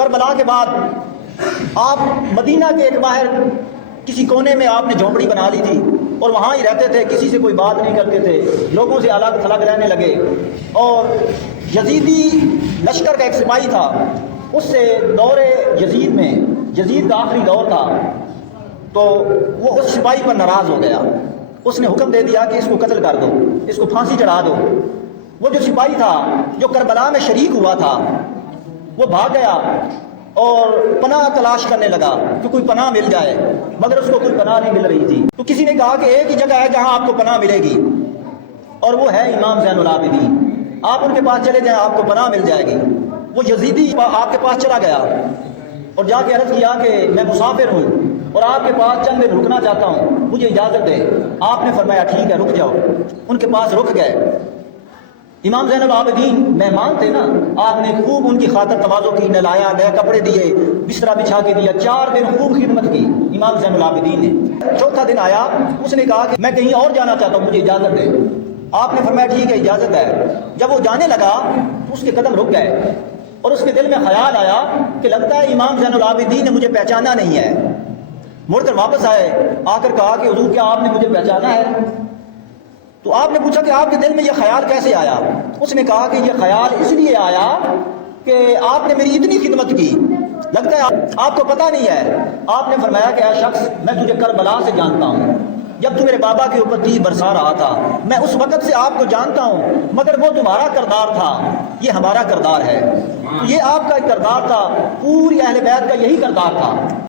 کربلا کے بعد آپ مدینہ کے ایک باہر کسی کونے میں آپ نے جھونپڑی بنا لی تھی اور وہاں ہی رہتے تھے، کسی سے کوئی بات نہیں کرتے تھے، لوگوں سے الگ تھلگ رہنے لگے. اور یزیدی لشکر کا ایک سپاہی تھا، اس سے دور یزید میں، یزید کا آخری دور تھا، تو وہ اس سپاہی پر ناراض ہو گیا. اس نے حکم دے دیا کہ اس کو قتل کر دو، اس کو پھانسی چڑھا دو. وہ جو سپاہی تھا جو کربلا میں شریک ہوا تھا وہ بھاگ گیا اور پناہ تلاش کرنے لگا کہ کوئی پناہ مل جائے، مگر اس کو کوئی پناہ نہیں مل رہی تھی. تو کسی نے کہا کہ ایک ہی جگہ ہے جہاں آپ کو پناہ ملے گی، اور وہ ہے امام زین العابدین. آپ ان کے پاس چلے جائیں، آپ کو پناہ مل جائے گی. وہ یزیدی آپ کے پاس چلا گیا اور جا کے عرض کیا کہ میں مسافر ہوں اور آپ کے پاس چند دن رکنا چاہتا ہوں، مجھے اجازت دے. آپ نے فرمایا ٹھیک ہے رک جاؤ. ان کے پاس رک گئے. امام زین العابدین مہمان تھے نا، آپ نے خوب ان کی خاطر تواضع کی، نلایا، نئے کپڑے دیے، بسترا بچھا کے دیا. 4 دن خوب خدمت کی امام زین العابدین نے. چوتھا دن آیا، اس نے کہا کہ میں کہیں اور جانا چاہتا ہوں، مجھے اجازت دے. آپ نے فرمایا ٹھیک ہے اجازت ہے. جب وہ جانے لگا تو اس کے قدم رک گئے اور اس کے دل میں خیال آیا کہ لگتا ہے امام زین العابدین نے مجھے پہچانا نہیں ہے. مڑ کر واپس آئے، آ کر کہا کہ حضور کیا آپ نے مجھے پہچانا ہے؟ تو آپ نے پوچھا کہ آپ کے دل میں یہ خیال کیسے آیا؟ اس نے کہا کہ یہ خیال اس لیے آیا کہ آپ نے میری اتنی خدمت کی، لگتا ہے آپ کو پتہ نہیں ہے. آپ نے فرمایا کہ اے شخص، میں تجھے کربلا سے جانتا ہوں. جب تو میرے بابا کے اوپر تیر برسا رہا تھا میں اس وقت سے آپ کو جانتا ہوں، مگر وہ تمہارا کردار تھا، یہ ہمارا کردار ہے. یہ آپ کا کردار تھا، پوری اہل بیت کا یہی کردار تھا.